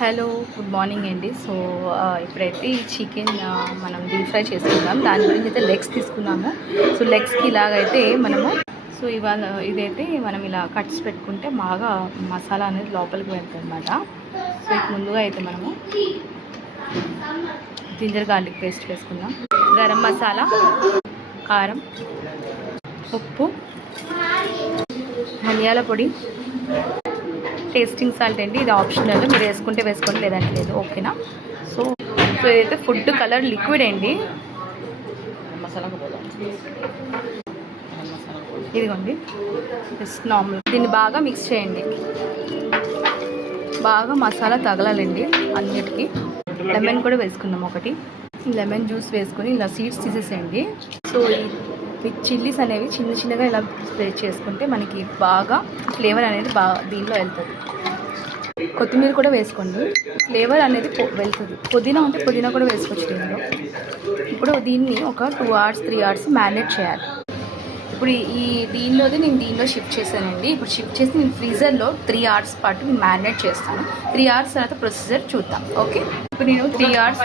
Hello, good morning అండి. So ఇప్పుడైతే ఈ చికెన్ మనం డీప్ ఫ్రై చేసుకుందాం. దాని గురించి అయితే లెగ్స్ తీసుకున్నాము. సో లెగ్స్కి ఇలాగైతే మనము ఇవాళ ఇదైతే మనం ఇలా కట్స్ పెట్టుకుంటే బాగా మసాలా అనేది లోపలికి వెళ్తుంది అన్నమాట. సో ముందుగా అయితే మనము జింజర్ గార్లిక్ పేస్ట్ వేసుకుందాం. గరం మసాలా, కారం, ఉప్పు, ధనియాల పొడి, టేస్టింగ్ సాల్ట్ అండి. ఇది ఆప్షనల్, మీరు వేసుకుంటే వేసుకోండి, లేదంటే లేదు. ఓకేనా? సో ఇదైతే ఫుడ్ కలర్ లిక్విడ్ అండి. ఇదిగోండి, జస్ట్ నార్మల్. దీన్ని బాగా మిక్స్ చేయండి, బాగా మసాలా తగలాలండి అన్నిటికీ. లెమన్ కూడా వేసుకున్నాం ఒకటి. లెమన్ జ్యూస్ వేసుకొని ఇలా సీడ్స్ తీసేసేయండి. సో ఈ చిల్లీస్ అనేవి చిన్న చిన్నగా ఇలా స్ప్రెడ్ చేసుకుంటే మనకి బాగా ఫ్లేవర్ అనేది దీనిలో వెళ్తుంది. కొత్తిమీర కూడా వేసుకోండి, ఫ్లేవర్ అనేది వెళ్తుంది. పుదీనా ఉంటే పుదీనా కూడా వేసుకోవచ్చు దీనిలో. ఇప్పుడు దీన్ని ఒక 2 hours 3 hours మ్యారినేట్ చేయాలి. ఇప్పుడు నేను దీనిలో షిఫ్ట్ చేశానండి. ఇప్పుడు షిఫ్ట్ చేసి నేను ఫ్రీజర్లో 3 hours పాటు నేను మ్యారినేట్ చేస్తాను. 3 hours తర్వాత ప్రొసీజర్ చూద్దాం. ఓకే, ఇప్పుడు నేను 3 hours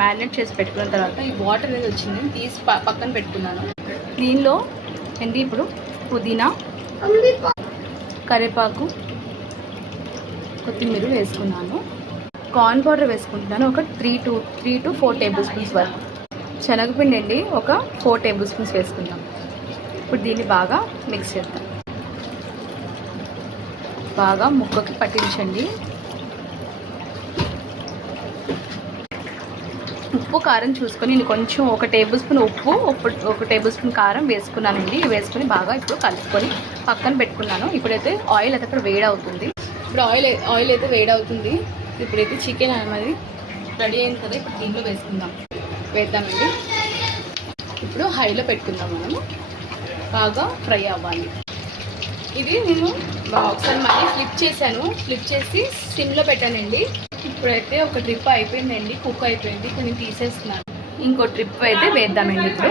మ్యారినేట్ చేసి పెట్టుకున్న తర్వాత ఈ వాటర్ అనేది వచ్చింది, తీసి పక్కన పెట్టుకున్నాను. దీనిలో అండి ఇప్పుడు పుదీనా, కరివేపాకు, కొత్తిమీర వేసుకున్నాను. కార్న్ పౌడర్ వేసుకుంటున్నాను ఒక 3 to 4 tablespoons వరకు. శనగపిండి అండి ఒక 4 tablespoons వేసుకుందాం. ఇప్పుడు దీన్ని బాగా మిక్స్ చేద్దాం. బాగా ముక్కకి పట్టించండి. ఉప్పు కారం చూసుకొని నేను కొంచెం 1 tablespoon ఉప్పు, 1 tablespoon కారం వేసుకున్నానండి. వేసుకొని బాగా ఇప్పుడు కలుపుకొని పక్కన పెట్టుకున్నాను. ఇప్పుడైతే ఆయిల్ అయితే అక్కడ వేడవుతుంది. ఇప్పుడు ఆయిల్ అయితే వేడవుతుంది. ఇప్పుడైతే చికెన్ అనేది రెడీ అయింది కదా. ఇప్పుడు దీంట్లో వేద్దామండి. ఇప్పుడు హైలో పెట్టుకుందాం. మనము బాగా ఫ్రై అవ్వాలి. ఇది నేను ఒకసారి మళ్ళీ ఫ్లిప్ చేసి సిమ్లో పెట్టానండి. ఇప్పుడైతే ఒక ట్రిప్ అయిపోయిందండి, కుక్ అయిపోయింది. ఇప్పుడు నేను తీసేస్తున్నాను. ఇంకో ట్రిప్ అయితే వేద్దామండి. ఇప్పుడు